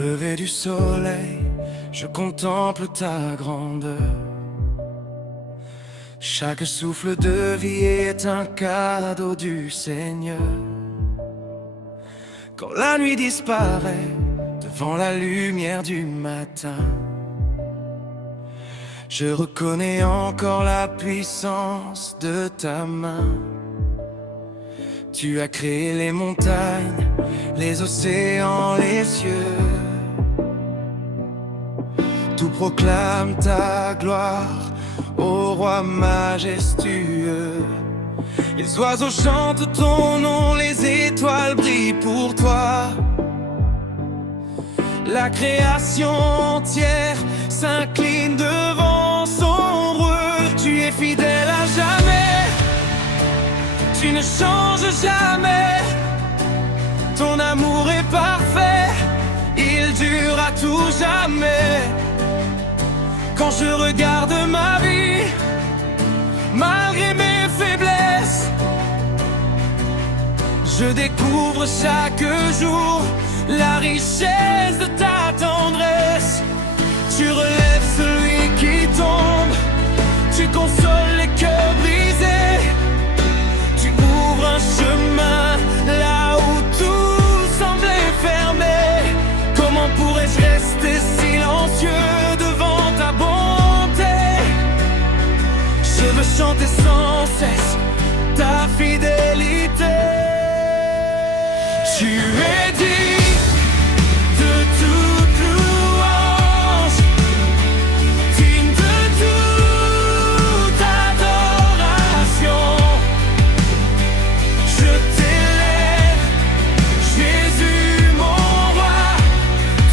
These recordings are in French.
lever du soleil, je contemple ta grandeur. Chaque souffle de vie est un cadeau du Seigneur. Quand la nuit disparaît devant la lumière du matin, je reconnais encore la puissance de ta main. Tu as créé les montagnes, les océans, les cieux. Tout proclame ta gloire, ô roi majestueux. Les oiseaux chantent ton nom, les étoiles brillent pour toi. La création entière s'incline devant son roi. Tu es fidèle à jamais, tu ne changes jamais. Ton amour est parfait, il dure à tout jamais. Quand je regarde ma vie, malgré mes faiblesses, je découvre chaque jour la richesse de ta tendresse. Tu relèves celui qui tombe, tu consoles les cœurs brisés. Tu ouvres un chemin là où tout semblait fermé. Comment pourrais-je rester silencieux devant ta bonté? Je veux chanter sans cesse ta fidélité. Tu es digne de toute louange, digne de toute adoration. Je t'élève, Jésus mon roi,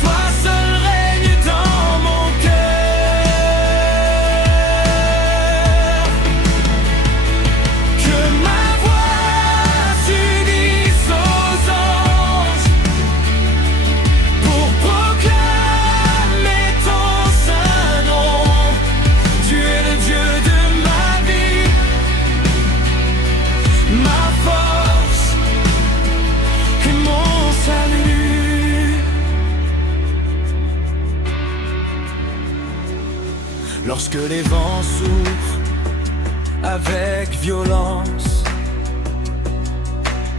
toi seul règnes dans mon cœur. Que ma voix s'unisse aux anges pour proclamer ton saint nom. Tu es le Dieu de ma vie, ma force et mon salut. Lorsque les vents souffrent avec violence,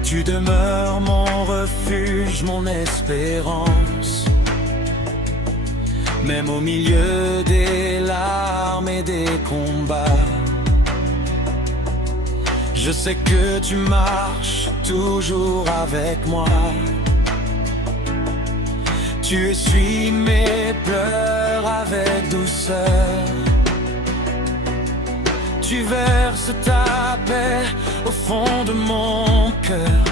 tu demeures mon refuge, mon espérance. Même au milieu des larmes et des combats, je sais que tu marches toujours avec moi. Tu essuies mes pleurs avec douceur. Tu verses ta paix au fond de mon cœur.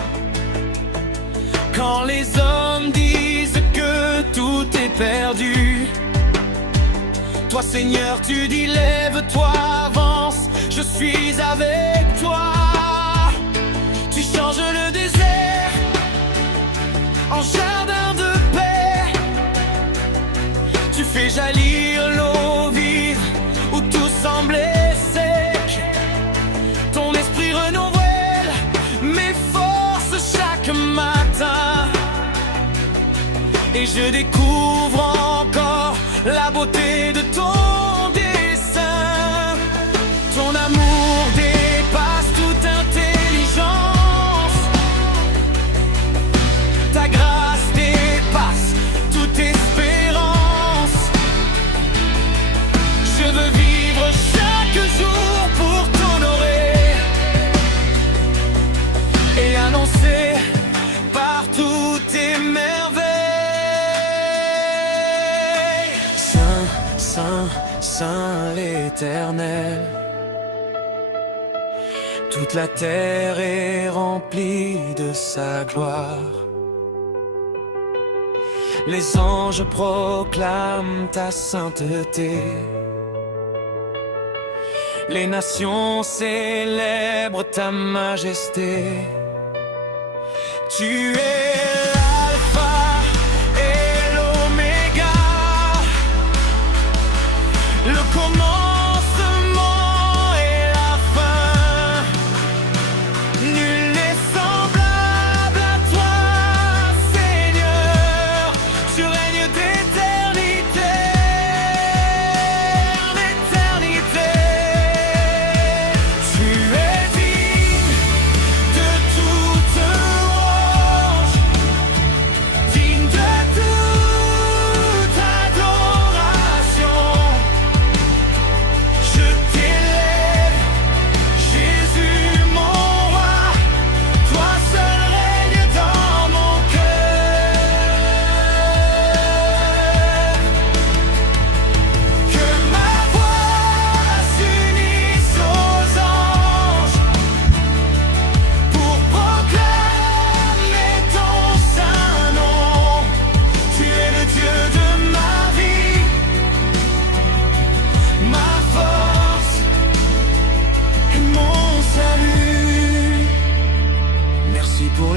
Quand les hommes disent que tout est perdu, toi Seigneur tu dis lève-toi, avance, je suis avec toi. Tu changes le désert en jardin de paix. Tu fais jaillir l'eau vive où tout semblait sec. Ton esprit renouvelle mes forces chaque matin. Et je découvre encore la beauté de ton dessein. Ton amour dépasse toute intelligence. Ta grâce dépasse toute espérance. Je veux vivre chaque jour pour t'honorer et annoncer partout tes merveilles. Saint, Saint, Saint l'Éternel. Toute la terre est remplie de sa gloire. Les anges proclament ta sainteté. Les nations célèbrent ta majesté. Tu es l'alpha et l'oméga, le commencement et la fin. Nul n'est semblable à toi, Seigneur. Tu règnes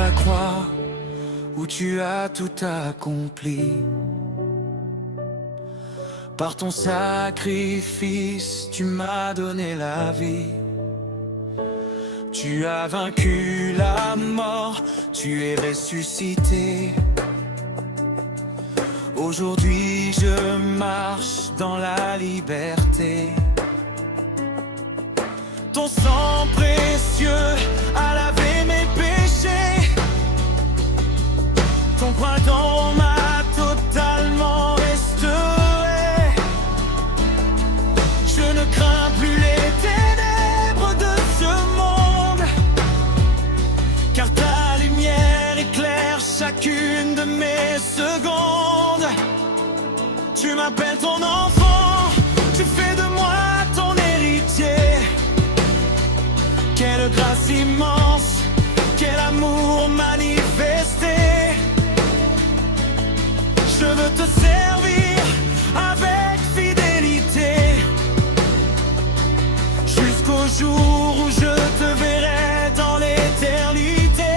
la croix où tu as tout accompli. Par ton sacrifice, tu m'as donné la vie. Tu as vaincu la mort, tu es ressuscité. Aujourd'hui je marche dans la liberté. Ton sang précieux a lavé mes péchés. Ton pardon m'a totalement restauré. Je ne crains plus les ténèbres de ce monde, car ta lumière éclaire chacune de mes secondes. Tu m'appelles ton enfant, tu fais de moi ton héritier. Quelle grâce immense, quel amour manifesté. Je veux te servir avec fidélité, jusqu'au jour où je te verrai dans l'éternité.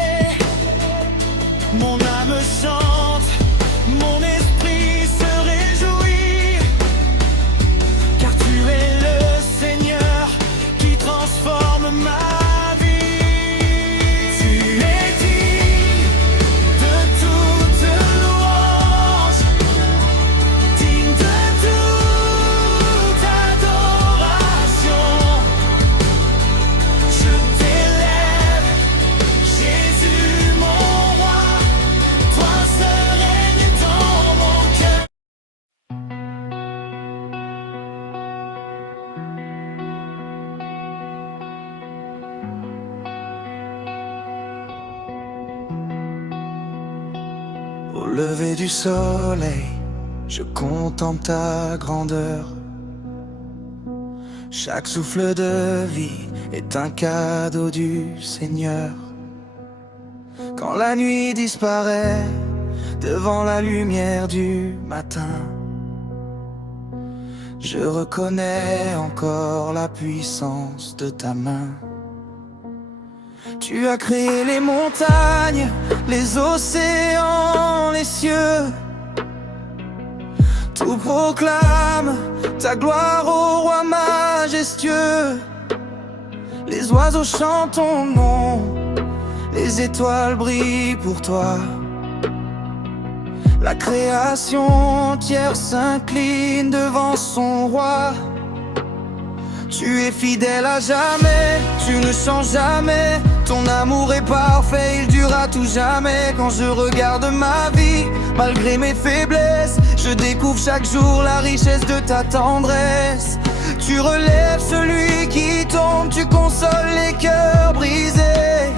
Mon âme chante, mon esprit se réjouit, car tu es le Seigneur qui transforme ma vie. Tu es digne de toute louange, digne de toute adoration. Je t'élève, Jésus mon roi, toi seul règnes dans mon cœur. Au lever du soleil, je contemple ta grandeur. Chaque souffle de vie est un cadeau du Seigneur. Quand la nuit disparaît devant la lumière du matin, je reconnais encore la puissance de ta main. Tu as créé les montagnes, les océans, les cieux. Tout proclame ta gloire au roi majestueux. Les oiseaux chantent ton nom, les étoiles brillent pour toi. La création entière s'incline devant son roi. Tu es fidèle à jamais, tu ne changes jamais. Ton amour est parfait, il dure à tout jamais. Quand je regarde ma vie, malgré mes faiblesses, je découvre chaque jour la richesse de ta tendresse. Tu relèves celui qui tombe, tu consoles les cœurs brisés.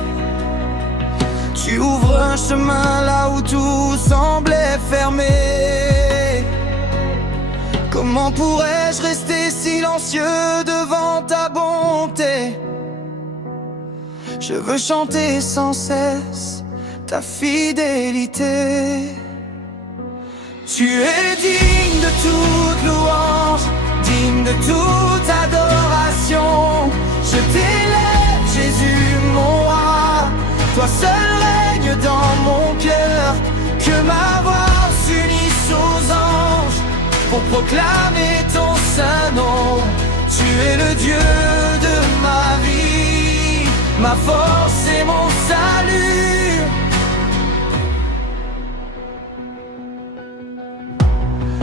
Tu ouvres un chemin là où tout semblait fermé. Comment pourrais-je rester silencieux devant ta bonté? Je veux chanter sans cesse ta fidélité. Tu es digne de toute louange, digne de toute adoration. Je t'élève, Jésus mon roi, toi seul règne dans mon cœur. Que ma voix s'unisse aux anges pour proclamer ton saint nom. Tu es le Dieu de ma vie, ma force et mon salut.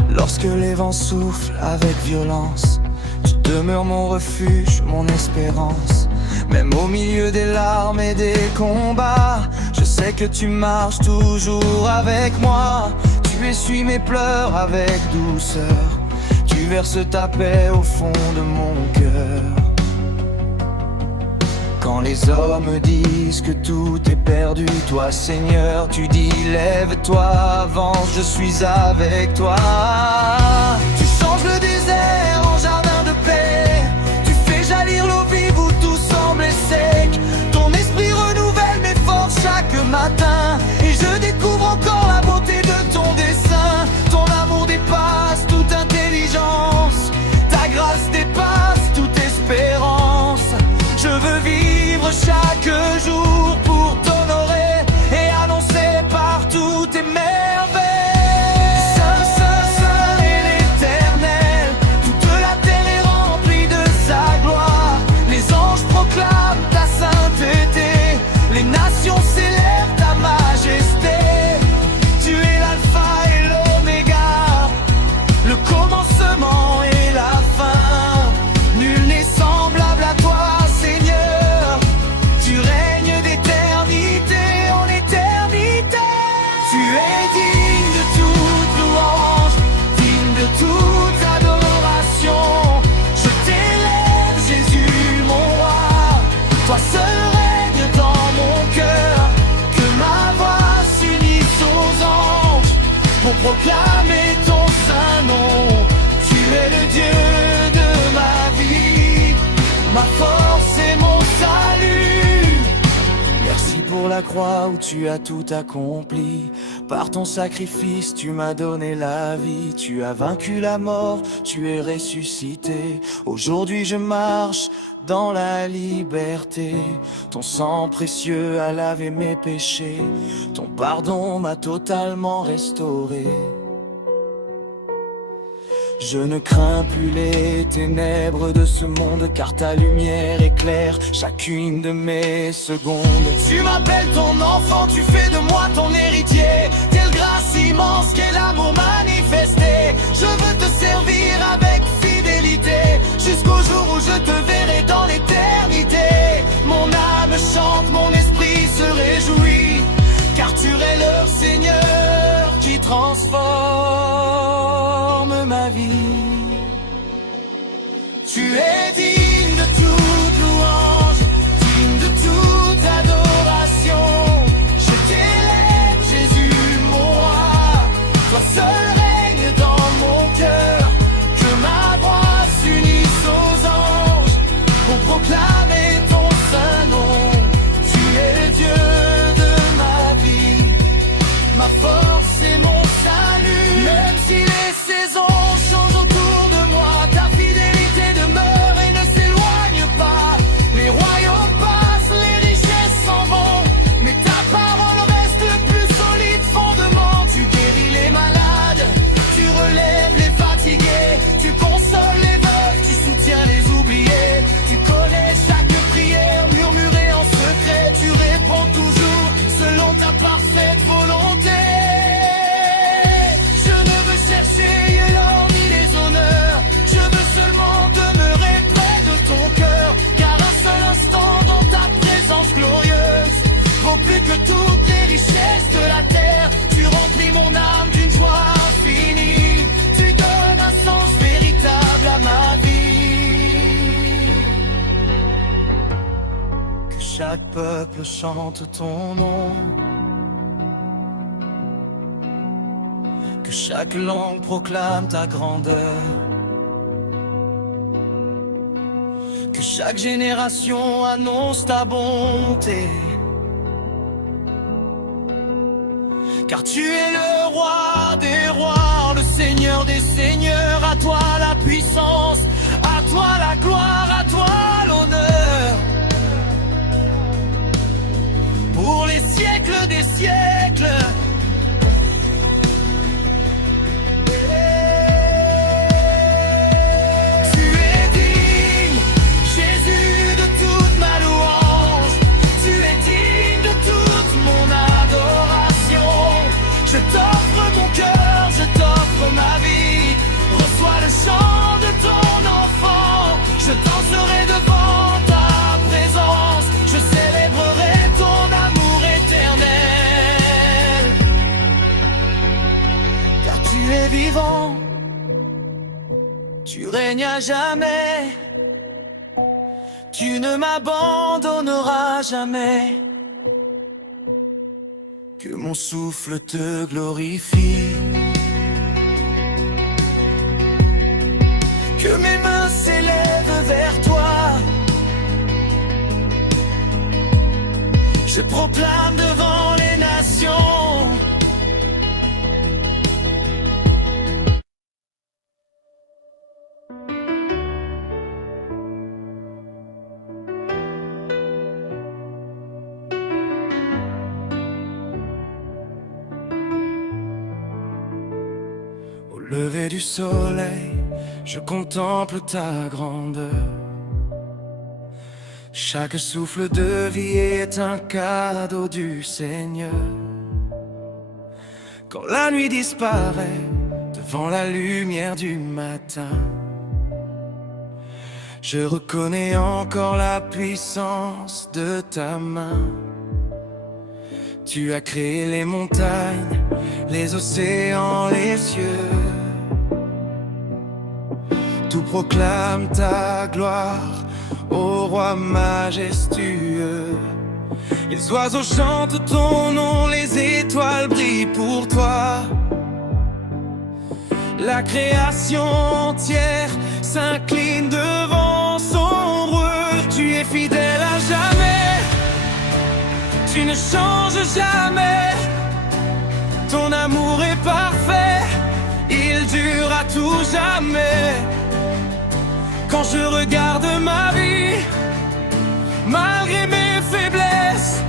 Lorsque les vents soufflent avec violence, tu demeures mon refuge, mon espérance. Même au milieu des larmes et des combats, je sais que tu marches toujours avec moi. Tu essuies mes pleurs avec douceur, tu verses ta paix au fond de mon cœur. Quand les hommes disent que tout est perdu, toi Seigneur, tu dis lève-toi, avance, je suis avec toi. Tu changes le désert en jardin de paix, tu fais jaillir l'eau vive où tout semble sec. Ton esprit renouvelle mes forces chaque matin, et je découvre encore la beauté de ton dessein. Ton amour dépasse toute intelligence, ta grâce dépasse toute espérance. Je veux vivre chaque jour pour t'honorer et proclamer ton saint nom. Tu es le Dieu de ma vie, ma force et mon salut. Merci pour la croix où tu as tout accompli. Par ton sacrifice tu m'as donné la vie. Tu as vaincu la mort, tu es ressuscité. Aujourd'hui je marche dans la liberté. Ton sang précieux a lavé mes péchés. Ton pardon m'a totalement restauré. Je ne crains plus les ténèbres de ce monde, car ta lumière éclaire chacune de mes secondes. Tu m'appelles ton enfant, tu fais de moi ton héritier. Quelle grâce immense, quel amour manifesté. Je veux te servir avec fidélité, jusqu'au jour où je te verrai dans l'éternité. Mon âme chante, mon esprit se réjouit, car tu es le Seigneur qui transforme ma vie. Tu es digne de toute louange, digne de toute adoration. Je t'élève, Jésus, mon roi. Toi seul règne dans mon cœur. Que ma voix s'unisse aux anges pour proclamer ton saint nom. Tu es le Dieu de ma vie, ma force et mon salut. Même si les saisons changent autour de moi, ta fidélité demeure et ne s'éloigne pas. Les royaumes passent, les richesses s'en vont, mais ta parole reste le plus solide fondement. Tu guéris les malades, tu relèves les fatigués, tu consoles les veuves, tu soutiens les oubliés. Tu connais chaque prière murmurée en secret, tu réponds toujours selon ta parfaite volonté. Je ne veux chercher l'or ni les honneurs, je veux seulement demeurer près de ton cœur. Car un seul instant dans ta présence glorieuse vaut plus que toutes les richesses de la terre. Tu remplis mon âme d'une joie infinie, tu donnes un sens véritable à ma vie. Que chaque peuple chante ton nom, que chaque langue proclame ta grandeur, que chaque génération annonce ta bonté. Car tu es le roi des rois, le Seigneur des seigneurs. À toi la puissance, à toi la gloire, à toi l'honneur. Pour les siècles des siècles. Tu es digne, Jésus, de toute ma louange. Tu es digne de toute mon adoration. Je t'offre mon cœur, je t'offre ma vie. Reçois le chant de ton enfant. Je danserai devant ta présence. Je célébrerai ton amour éternel. Car tu es vivant, tu règnes à jamais. Tu ne m'abandonneras jamais. Que mon souffle te glorifie, que mes mains s'élèvent vers toi. Je proclame devant les nations. Au lever du soleil, je contemple ta grandeur. Chaque souffle de vie est un cadeau du Seigneur. Quand la nuit disparaît devant la lumière du matin, je reconnais encore la puissance de ta main. Tu as créé les montagnes, les océans, les cieux. Tout proclame ta gloire, ô roi majestueux. Les oiseaux chantent ton nom, les étoiles brillent pour toi. La création entière s'incline devant son roi. Tu es fidèle à jamais, tu ne changes jamais. Ton amour est parfait, il dure à tout jamais. Quand je regarde ma vie, malgré mes faiblesses,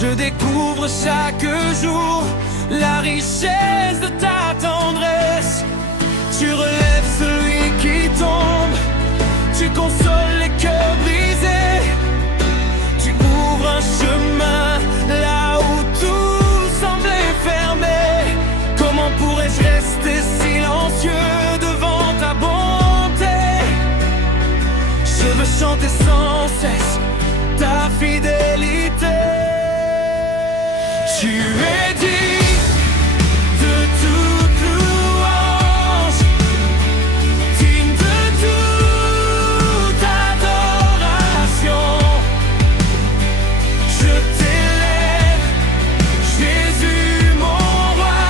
je découvre chaque jour la richesse de ta tendresse. Tu relèves celui qui tombe, tu consoles les cœurs brisés. Tu ouvres un chemin là où tout semblait fermé. Comment pourrais-je rester silencieux devant ta bonté? Je veux chanter sans cesse ta fidélité. Tu es digne de toute louange, digne de toute adoration. Je t'élève, Jésus mon roi,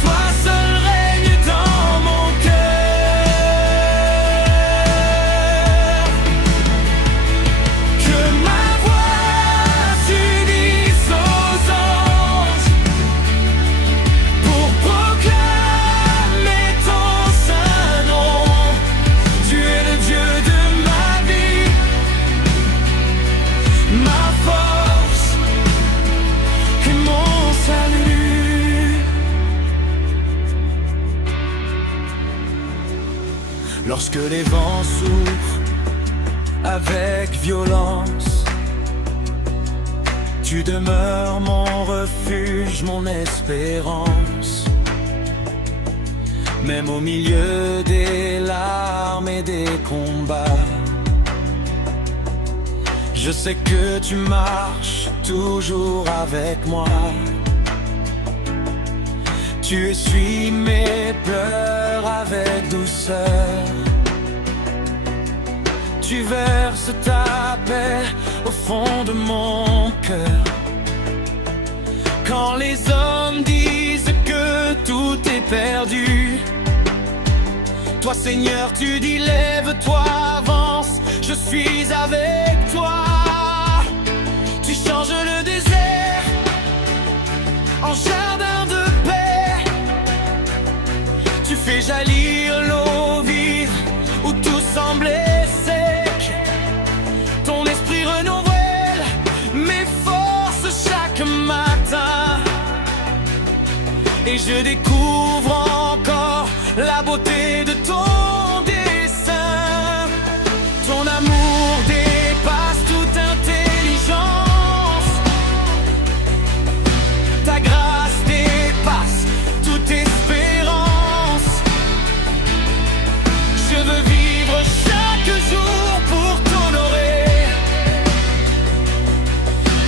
toi seul règnes dans mon cœur. Que ma voix s'unisse aux anges pour proclamer ton saint nom. Tu es le Dieu de ma vie, ma force et mon salut. Lorsque les vents souffrent avec violence, tu demeures mon refuge, mon espérance. Même au milieu des larmes et des combats, je sais que tu marches toujours avec moi. Tu essuies mes pleurs avec douceur. Tu verses ta paix au fond de mon cœur. Quand les hommes disent que tout est perdu, toi Seigneur tu dis lève-toi, avance, je suis avec toi. Tu changes le désert en jardin de paix. Tu fais jaillir l'eau vive où tout semblait sec. Ton esprit renouvelle mes forces chaque matin. Et je découvre encore la beauté de ton dessein. Ton amour dépasse toute intelligence. Ta grâce dépasse toute espérance. Je veux vivre chaque jour pour t'honorer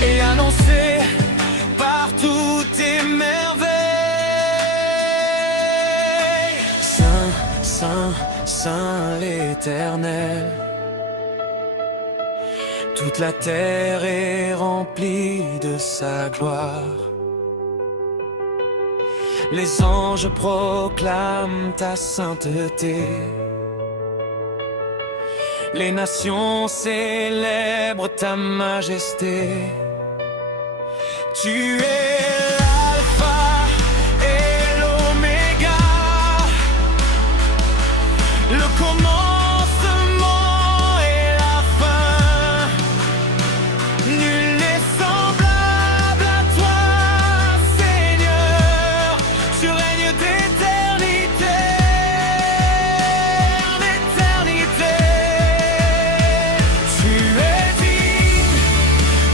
et annoncer partout tes merveilles. Saint, Saint, Saint l'Éternel. Toute la terre est remplie de sa gloire. Les anges proclament ta sainteté. Les nations célèbrent ta majesté. Tu es l'alpha et l'oméga, le commencement et la fin. Nul n'est semblable à toi, Seigneur. Tu règnes d'éternité en éternité. Tu es digne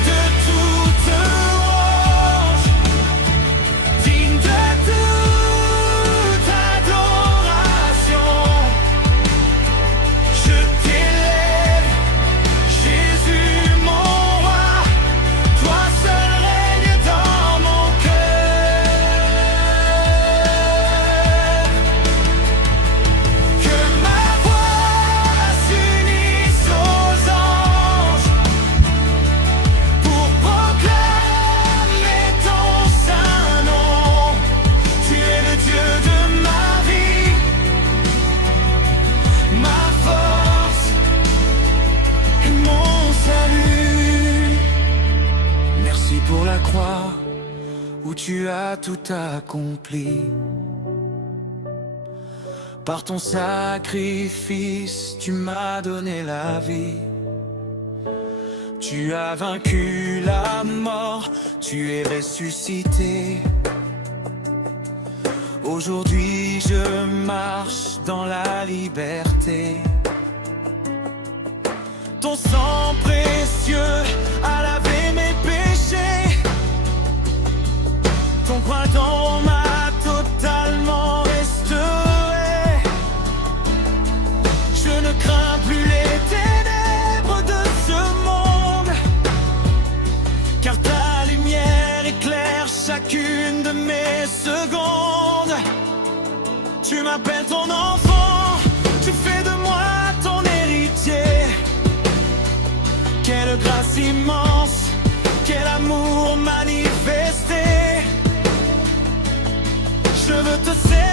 de toute louange, tu as tout accompli. Par ton sacrifice, tu m'as donné la vie. Tu as vaincu la mort, tu es ressuscité. Aujourd'hui je marche dans la liberté. Ton sang précieux a lavé mes péchés. Ton pardon m'a totalement restauré. Je ne crains plus les ténèbres de ce monde, car ta lumière éclaire chacune de mes secondes. Tu m'appelles ton enfant, tu fais de moi ton héritier. Quelle grâce immense, quel amour manifesté. Je veux te servir.